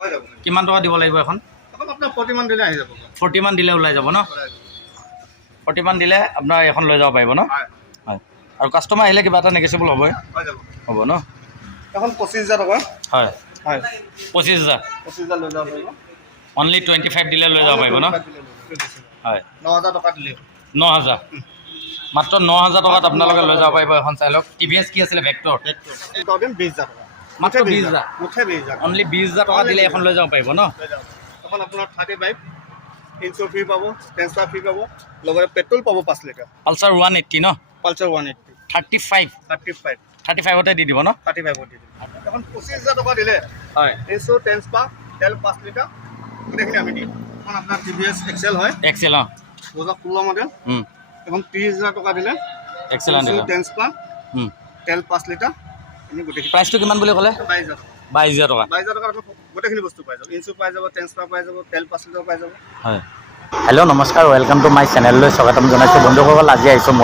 কিমান টকা দিব লাগিব এখন? আপোনাৰ 40 মান দিলে আহি যাব। 40 মান দিলে ওলাই যাব ন? 40 মান দিলে আপোনাৰ এখন লৈ যাব পাৰিব ন? হয়। আৰু কাষ্টমাৰ আহিলে কিবা এটা নেগেচিবল হ'বই? হ'ব ন? এখন 25,000 টকা। হয় হয় 25,000 25,000 লৈ যাব পাৰিব। অনলি 25 দিলে লৈ যাব পাৰিব ন? হয় 9,000 টকা দিলে। 9,000 মাত্ৰ 9,000 টকাত আপোনালোকে লৈ যাব পাৰিব এখন চাই লওক। টিভিএছ কি আছিলে ভেক্টৰ? 20,000 টকা। মাত্ৰ 20,000 মুঠে 20,000 অনলি 20,000 টকা দিলে এখন লৈ যাব পাৰিব ন? এখন আপোনাৰ 35 ইঞ্চৰ ফ্ৰী পাব, ট্ৰেন্সফাৰ ফ্ৰী পাব, লগতে পেট্ৰল পাব 5 লিটাৰ। পালচাৰ 180 ন? পালচাৰ 180 35তে দি দিব ন? 35 দি দিব। এখন 25,000 টকা দিলে হয় ইঞ্চৰ ট্ৰেন্সফাৰ তেল 5 লিটাৰ গোটেইখিনি আমি দিম। এখন আপোনাৰ টিভিএছ এক্সেল হয়, এক্সেল অ 2016 মডেল। এখন 30,000 টকা দিলে এক্সেল ইঞ্চৰ ট্ৰেন্সফাৰ তেল 5 লিটাৰ এনে গোটেইখিনি। প্ৰাইচটো কিমান বুলি ক'লে? 22,000 টকা। 22,000 টকা আপুনি গোটেইখিনি বস্তু পাই যাব। ইঞ্চৰ পাই যাব, ট্ৰেন্সফাৰ পাই যাব, তেল 5 লিটাৰ পাই যাব। হয় হেল্ল' নমস্কাৰ, ৱেলকাম টু মাই চেনেললৈ স্বাগতম জনাইছোঁ বন্ধুসকল। আজি আহিছোঁ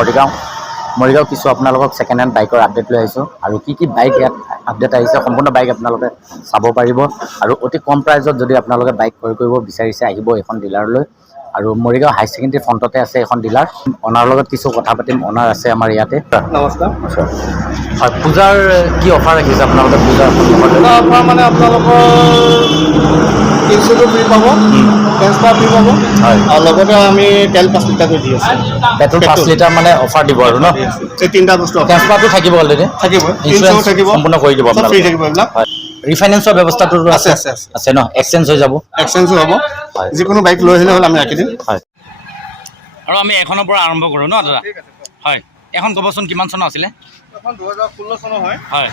মৰিগাঁও কিছু আপোনালোকক ছেকেণ্ড হেণ্ড বাইকৰ আপডেট লৈ আহিছোঁ। আৰু কি বাইক ইয়াত আপডেট আহিছে সম্পূৰ্ণ বাইক আপোনালোকে চাব পাৰিব। আৰু অতি কম প্ৰাইজত যদি আপোনালোকে বাইক ক্ৰয় কৰিব বিচাৰিছে আহিব এইখন ডিলাৰলৈ। আৰু মৰিগাঁও হাই ছেকেণ্ডেৰী ফ্ৰণ্টতে আছে এখন ডিলাৰ। অনাৰৰ লগত কিছু কথা পাতিম। অনাৰ আছে আমাৰ ইয়াতে। নমস্কাৰ। হয় পূজাৰ কি অফাৰ ৰাখিছে আপোনালোকে? পূজাৰ অফাৰ মানে আপোনালোকৰ ইঞ্চুৰটো ফ্ৰী পাব, ট্ৰেন্সফাৰ ফ্ৰী পাব। হয় আৰু লগতে আমি তেল 5 লিটাৰ কৰি দি আছোঁ। পেট্ৰল 5 লিটাৰ মানে অফাৰ দিব আৰু ন? এই তিনিটা বস্তু ট্ৰেন্সফাৰটো থাকিব অলৰেডি? থাকিব, ইঞ্চুৰেঞ্চ থাকিব, সম্পূৰ্ণ কৰি দিব চব ফ্ৰী থাকিব এইবিলাক। হয় ৰিফাইনেন্সৰ ব্যৱস্থাটো আছে আছে ন? এক্সচেঞ্জ হৈ যাব? এক্সচেঞ্জো হ'ব। যিকোনো বাইক লৈ আহিলে হ'ল আমি ৰাখি দিম। হয় আৰু আমি এখনৰ পৰা আৰম্ভ কৰোঁ ন দাদা? হয় এখন ক'বচোন কিমান চনৰ আছিলে? এখন 2016 চনৰ হয়। হয়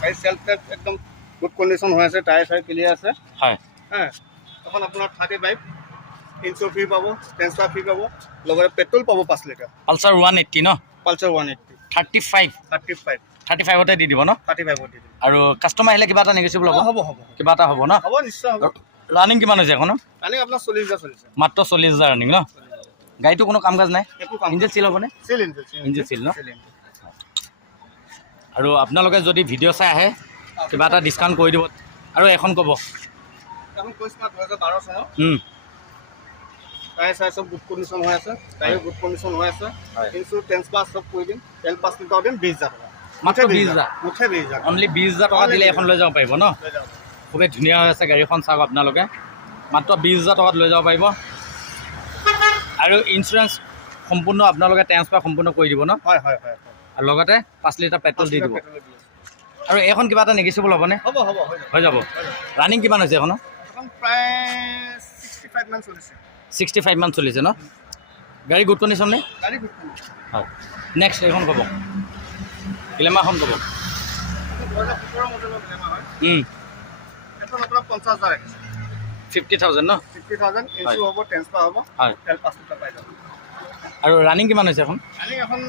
গাড়ী চেল্ফ টেপ একদম গুড কণ্ডিশ্যন হৈ আছে, টায়াৰ চায়াৰ ক্লিয়াৰ আছে। হয় এখন আপোনাৰ 35 ইঞ্চৰ ফ্ৰী পাব, ট্ৰেন্সফাৰ ফ্ৰী পাব, লগতে পেট্ৰল পাব 5 লিটাৰ। পালচাৰ 180 ন? পালচাৰ 180 35তে দি দিব ন? 35 দি দিম। আৰু কাষ্টমাৰ আহিলে কিবা এটা নেগেচিবল হ'ব? হ'ব কিবা এটা হ'ব ন? হ'ব নিশ্চয় হ'ব। ৰানিং কিমান হৈছে এখনৰ? ৰানিং আপোনাৰ 40,000 চলিছে। মাত্ৰ 40,000 ৰানিং ন? গাড়ীটো কোনো কাম কাজ নাই? একো কাম ইঞ্জিন চিল হ'বনে? চিল চিল ন? আৰু আপোনালোকে যদি ভিডিঅ' চাই আহে কিবা এটা ডিছকাউণ্ট কৰি দিব। আৰু এখন ক'ব এখন কৈছোঁ 2012 চনৰ টায়াৰ চায়াৰ চব গুড কণ্ডিশ্যন হৈ আছে, টায়াৰ গুড কণ্ডিশ্যন হৈ আছে। ইঞ্চুৰ ট্ৰেন্সফাৰ চব কৰি দিম, তেল 5 লিটাৰ দিম 20,000 টকা। মাত্ৰ 20,000 মুঠে 20,000 অনলি 20,000 টকা দিলে এখন লৈ যাব পাৰিব ন? খুবেই ধুনীয়া হৈ আছে গাড়ীখন চাওক আপোনালোকে। মাত্ৰ 20,000 টকাত লৈ যাব পাৰিব। আৰু ইঞ্চুৰেঞ্চ সম্পূৰ্ণ আপোনালোকে ট্ৰেন্সফাৰ সম্পূৰ্ণ কৰি দিব ন? হয় আৰু লগতে 5 লিটাৰ পেট্ৰল দি দিব। আৰু এইখন কিবা এটা নেগেচিবল হ'বনে? হ'ব হৈ যাব। ৰানিং কিমান হৈছে এখনৰ? এখন প্ৰায় 65 মান চলিছে। 65 মান চলিছে ন? গাড়ী গুড কণ্ডিশ্যন নে? গাড়ী গুড কণ্ডিশ্যন। হয় নেক্সট এইখন ক'ব, গ্লেমাৰখন ক'ব। 2017 মডেলৰ গ্লেমাৰ হয়। এখন আপোনাৰ 50,000 ৰাখিছে। 50,000 ন? 50,000 ইঞ্চুৰ হ'ব, ট্ৰেন্সফাৰ হ'ব, হয় তেল 5 লিটাৰ পাই যাব। আৰু ৰানিং কিমান হৈছে এখন? ৰানিং এখন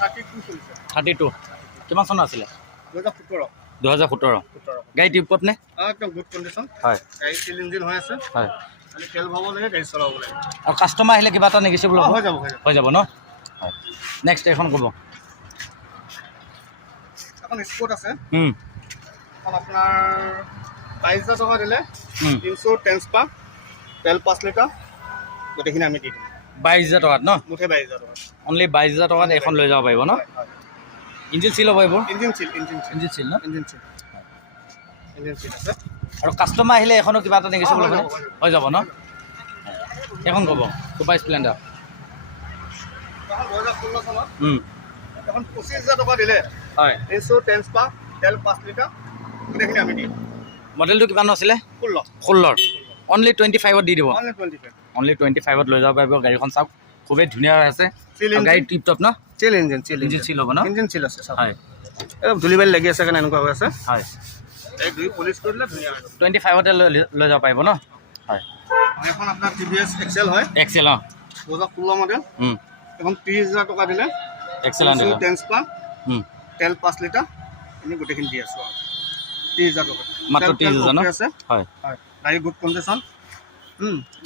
32 চলিছে। 32 কিমান চনৰ আছিলে? 2017 গাড়ী টিপটপ নে? একদম গুড কণ্ডিশ্যন। হয় গাড়ী চিল ইঞ্জিন হৈ আছে। হয় খালি তেল ভৰাব লাগে, গাড়ী চলাব লাগে। আৰু কাষ্টমাৰ আহিলে কিবা এটা নেগেচিবল হ'ব? হৈ যাব ন? হয় নেক্সট এইখন ক'ব। এখন স্পৰ্ট আছে। এখন আপোনাৰ 22,000 টকা দিলে ইঞ্চুৰ ট্ৰেন্সফাৰ তেল 5 লিটাৰ গোটেইখিনি আমি দি দিম। 22,000 টকাত ন? মুঠে 22,000 টকা। অনলি 22,000 টকাত এখন লৈ যাব পাৰিব ন? ইঞ্জিন চিল হ'ব এইবোৰ? ইঞ্জিন চিল ন? ইঞ্জিন চিল আছে। আৰু কাষ্টমাৰ আহিলে এখনো কিবা এটা নেগেচিবল হ'বনে? হৈ যাব ন? এখন ক'ব ছুপাৰ স্প্লেণ্ডাৰ। এখন 2016 চনত এখন 25,000 টকা দিলে হয় ইঞ্চুৰ ট্ৰেন্সফাৰ তেল 5 লিটাৰ গোটেইখিনি আমি দিম। মডেলটো কিমান আছিলে? 16 অনলি 25ত দি দিব। অনলি 25ত লৈ যাব পাৰিব। গাড়ীখন চাওক খুবেই ধুনীয়া হৈ আছে। গাড়ী টিপটপ ন? চিল ইঞ্জিন চিল হ'ব ন? ইঞ্জিন চিল আছে। হয় একদম ধূলি বালি লাগি আছে কাৰণে এনেকুৱা হৈ আছে। হয় এই দুই পলিচ কৰি দিলে ধুনীয়া হৈ যাব। 25তে লৈ যাব পাৰিব ন? হয় এখন আপোনাৰ টিভিএছ এক্সেল হয়। Excel 2016 model. এখন 30,000 টকা দিলে এক্সেল ট্ৰেন্সফাৰ তেল 5 লিটাৰ এনে গোটেইখিনি দি আছোঁ আৰু 30,000 টকা মাত্ৰ 30,000 ন? আছে। হয় গাড়ী গুড কণ্ডিশ্যন।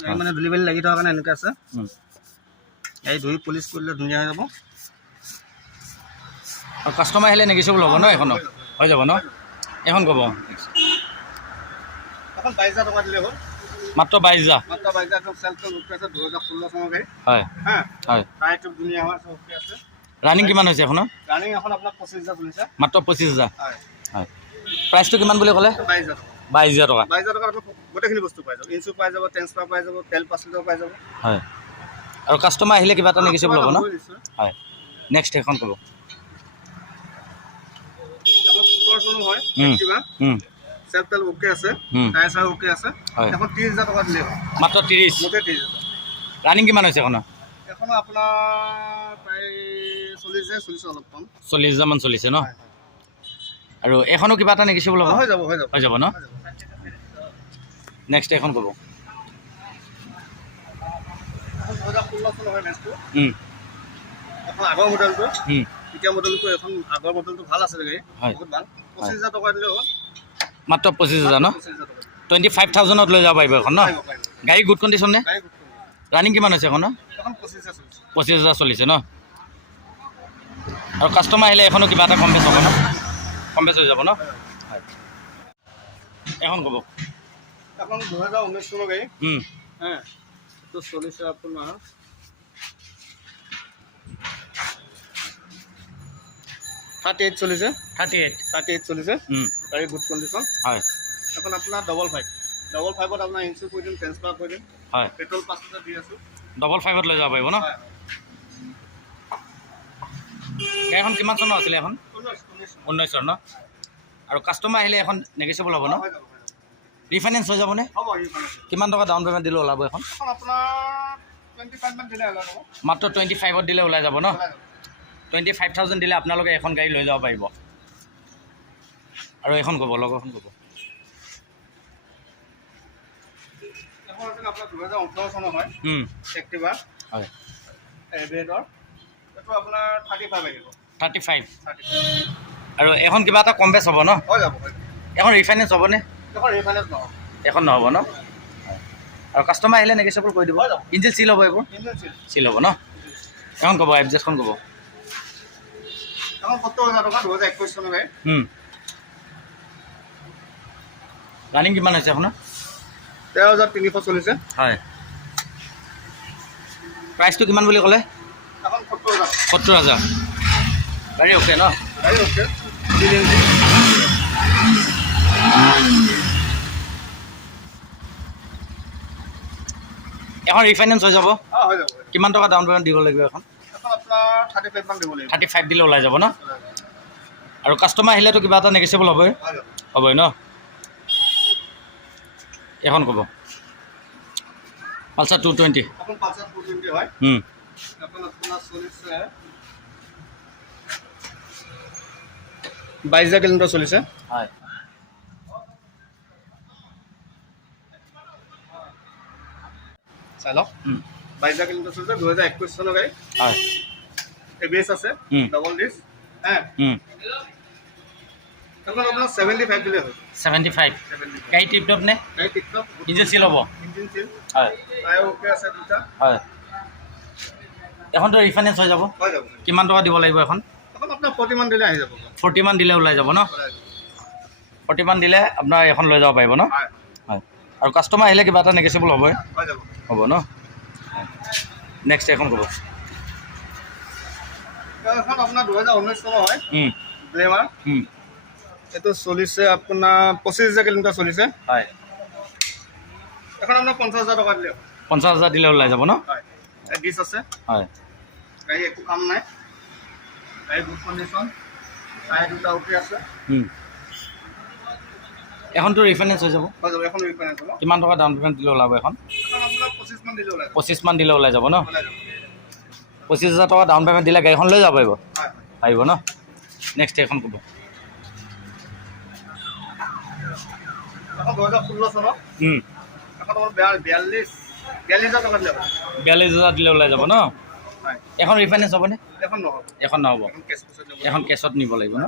গাড়ী মানে ধূলি বালি লাগি থকাৰ কাৰণে এনেকৈ আছে। গাড়ী ধুই পলিচ কৰিলে ধুনীয়া হৈ যাব। আৰু কাষ্টমাৰ আহিলে নেগেচিবল হ'ব ন? এখনো হৈ যাব ন? এখন ক'ব। এখন এখন 22,000 টকা দিলে হ'ল মাত্ৰ 22,000 মাত্ৰ 22,000 একদম চেল্ফ লুক আছে 2016 চনৰ গাড়ী হয় হা হয় টায়াৰটো ধুনীয়া হয় চব ঠিক আছে ৰানিং কিমান হৈছে এখন ৰানিং এখন আপোনাৰ 25,000 চলিছে মাত্ৰ 25,000 হয় হয় প্ৰাইচটো কিমান বুলি ক'লে 22,000 22,000 টকা 22,000 টকা গোটেইখিনি বস্তু পাই যাব ইনচু পাই যাব ট্ৰেন্সফাৰ পাই যাব তেল 5 লিটাৰ পাই যাব হয় আৰু কাষ্টমাৰ আহিলে কিবা এটা নেগেচিবল হ'ব ন হয় নেক্সট এখন ক'ব হয় কিবা চেল্ফ তেল ওকে আছে টায়াৰ চাৰ ওকে আছে এখন 30,000 টকা দিলে মাত্ৰ 30 মোতে 30,000 ৰানিং কিমান হৈছে এখন এখন আপোনাৰ প্ৰায় 40 অলপ কম 40,000 মান চলিছে ন আৰু এখনো কিবা এটা নেগেচিবল হ'ব হৈ যাব ন নেক্সট এখন ক'ব 2016 চনৰ হয় মেচটো এখন আগৰ মডেলটো এতিয়া মডেলটো এখন আগৰ মডেলটো ভাল আছে গাড়ী বহুত ভাল 25,000 টকা দিলে হ'ল মাত্ৰ 25,000 ন 25,000ত লৈ যাব পাৰিব এখন ন গাড়ী গুড কণ্ডিশ্যন নে ৰানিং কিমান হৈছে এখন 25,000 চলিছে ন আৰু কাষ্টমাৰ আহিলে এখনো কিবা এটা কম বেছ হ'ব ন কম বেছ হৈ যাব ন এখন ক'ব এখন 2019 চনৰ গাড়ী হ্যাঁ তো চলিছে আপোনাৰ 38 চলিছে 38 চলিছে গাড়ী গুড কণ্ডিশ্যন হয় এখন আপোনাৰ 55ত আপোনাৰ ইনচু কৰি দিম ট্ৰেন্সফাৰ কৰি দিম হয় পেট্ৰল 5 লিটাৰ দি আছোঁ 55ত লৈ যাব পাৰিব ন গাড়ীখন কিমান চনৰ আছিলে এখন 19 ন আৰু কাষ্টমাৰ আহিলে এখন নেগেচিবল হ'ব ন ৰিফাইনেন্স হৈ যাবনে কিমান টকা ডাউন পে'মেণ্ট দিলে ওলাব এখন মাত্ৰ 25ত দিলে ওলাই যাব ন 25,000 দিলে আপোনালোকে এখন গাড়ী লৈ যাব পাৰিব আৰু এখন ক'ব লগৰখন ক'ব আপোনাৰ 2018 চনৰ হয় এক্টিভা হয় এভেঞ্জাৰ এইটো আপোনাৰ 35 আহিব 35 আৰু এখন কিবা এটা কম বেছ হ'ব ন হৈ যাব এখন ৰিফাইনেন্স হ'বনে এখন নহ'ব ন আৰু কাষ্টমাৰ আহিলে নেগেচিবল কৰি দিব ইঞ্জিন চিল হ'ব এইবোৰ চিল হ'ব ন এখন ক'ব এফজেডখন ক'ব এখন 70,000 টকা 2021 চনৰ গাড়ী ৰানিং কিমান হৈছে আপোনাৰ 13,300 চলিছে হয় প্ৰাইচটো কিমান বুলি ক'লে এখন 70,000 70,000 গাড়ী অ'কে ন গাড়ী অ'কে এখন ৰিফাইনেন্স হৈ যাব হৈ যাব কিমান টকা ডাউন পে'মেণ্ট দিব লাগিব এখন আপোনাৰ 35 মান দিব লাগিব 35 দিলে ওলাই যাব ন আৰু কাষ্টমাৰ আহিলেতো কিবা এটা নেগেচিবল হ'বই ন এখন ক'ব পালচাৰ 220 এখন পালচাৰ 220 হয় এখন আপোনাৰ চলিছে 22,000 কিলোমিটাৰ চলিছে হয় চাই লওক 22,000 কিলোমিটাৰ চলিছে 2021 চনৰ গাড়ী হয় এবিএছ আছে ডাবল ডিস্ক হ্যাঁ এখন আপোনাৰ 75 দিলে হয় 75 গাড়ী টিপ টপ নে গাড়ী টিপটপ ইঞ্জিন চিল হ'ব ইঞ্জিন চিল হয় টায়াৰ ওকে আছে দুটা হয় এখনতো ৰিফাইনেন্স হৈ যাব কিমান টকা দিব লাগিব এখন এখন আপোনাৰ 40 মান দিলে আহি যাব 40 মান দিলে ওলাই যাব ন 40 মান দিলে আপোনাৰ এখন লৈ যাব পাৰিব ন হয় আৰু কাষ্টমাৰ আহিলে কিবা এটা নেগেচিবল হ'বই হ'ব ন নেক্সট এখন ক'ব এখন আপোনাৰ 2019 চনৰ হয় গ্লেমাৰ এইটো চলিছে আপোনাৰ 25,000 কিলোমিটাৰ চলিছে হয় এখন আপোনাৰ 50,000 টকা দিলে 50,000 দিলে ওলাই যাব ন হয় ডিছ আছে হয় গাড়ী একো কাম নাই গাড়ী গুড কণ্ডিশ্যন টায়াৰ দুটা ওকে আছে এখনতো ৰিফাইনেন্স হৈ যাব এখন ৰিফাইনেন্স হ'ব কিমান টকা ডাউন পে'মেণ্ট দিলে ওলাব এখন আপোনাৰ 25 মান দিলে ওলাই 25 মান দিলে ওলাই যাব ন 25,000 টকা ডাউন পে'মেণ্ট দিলে গাড়ীখন লৈ যাব পাৰিব ন নেক্সট এখন ক'ব এখন 2016 চনৰ এখন তোমাৰ 42,000 টকা দিলে 42,000 দিলে ওলাই যাব ন এখন ৰিফাইনেন্স হ'বনে এখন নহ'ব এখন কেছত নিব লাগিব ন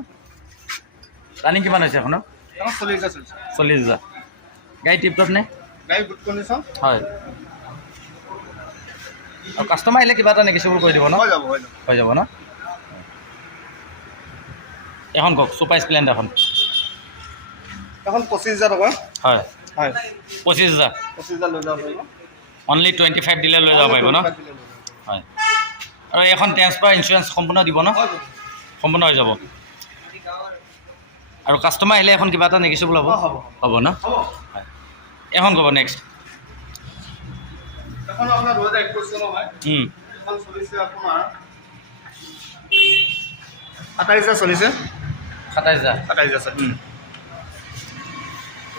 ৰানিং কিমান হৈছে এখনৰ 40,000 গাড়ী টিপ টপ নে গাড়ী গুড কণ্ডিশ্যন হয় আৰু কাষ্টমাৰ আহিলে কিবা এটা নেগেচিবল কৰি দিব ন হৈ যাব ন এখন কওক ছুপাৰ স্প্লেণ্ডাৰ এখন 25,000 টকা হয় হয় 25,000 25,000 লৈ যাব পাৰিব অনলি 25 দিলে লৈ যাব পাৰিব ন হয় আৰু এখন ট্ৰেন্সফাৰ ইঞ্চুৰেঞ্চ সম্পূৰ্ণ দিব ন সম্পূৰ্ণ হৈ যাব আৰু কাষ্টমাৰ আহিলে এখন কিবা এটা নেগেচিবল হ'ব হ'ব ন হয় এখন ক'ব নেক্সট এখন আপোনাৰ 2021 চনৰ হয় এখন চলিছে আপোনাৰ 27,000 চলিছে 27,000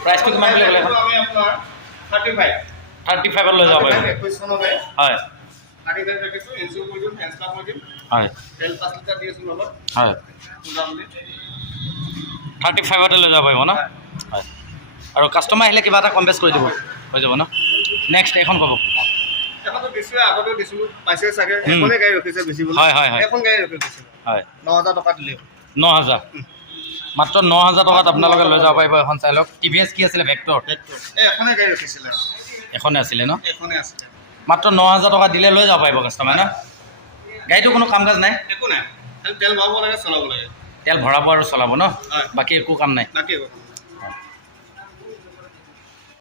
প্ৰাইচটো কিমান বুলি ক'লে এখন আমি আপোনাৰ 35 লৈ যাব পাৰিব 21 চনলৈ হয় 35 ৰাখিছোঁ ইনচিউৰ কৰি দিম ট্ৰেন্সফাৰ কৰি দিম হয় তেল 5 লিটাৰ দি আছোঁ লগত হয় 35তে লৈ যাব পাৰিব ন হয় আৰু কাষ্টমাৰ আহিলে কিবা এটা কম বেছ কৰি দিব হৈ যাব ন নেক্সট এখন ক'ব এখনতো দিছোঁৱে আগতেও দিছিলোঁ পাইছে চাগে এখনে গাড়ী ৰখিছে বেছি বুলি হয় হয় হয় এখন গাড়ী ৰখি দিছিলোঁ হয় 9,000 টকা দিলেই 9,000 মাত্ৰ 9,000 টকাত আপোনালোকে লৈ যাব পাৰিব এখন চাই লওক TVS কি আছিলে ভেক্টৰ এই এখনে গাড়ী ৰখিছিলে এখনে আছিলে ন এখনে আছিলে মাত্ৰ 9,000 টকা দিলে লৈ যাব পাৰিব কাষ্টমাৰ ন গাড়ীটো কোনো কাম কাজ নাই একো নাই তেল ভৰাব লাগে চলাব লাগে তেল ভৰাব আৰু চলাব ন বাকী একো কাম নাই বাকী একো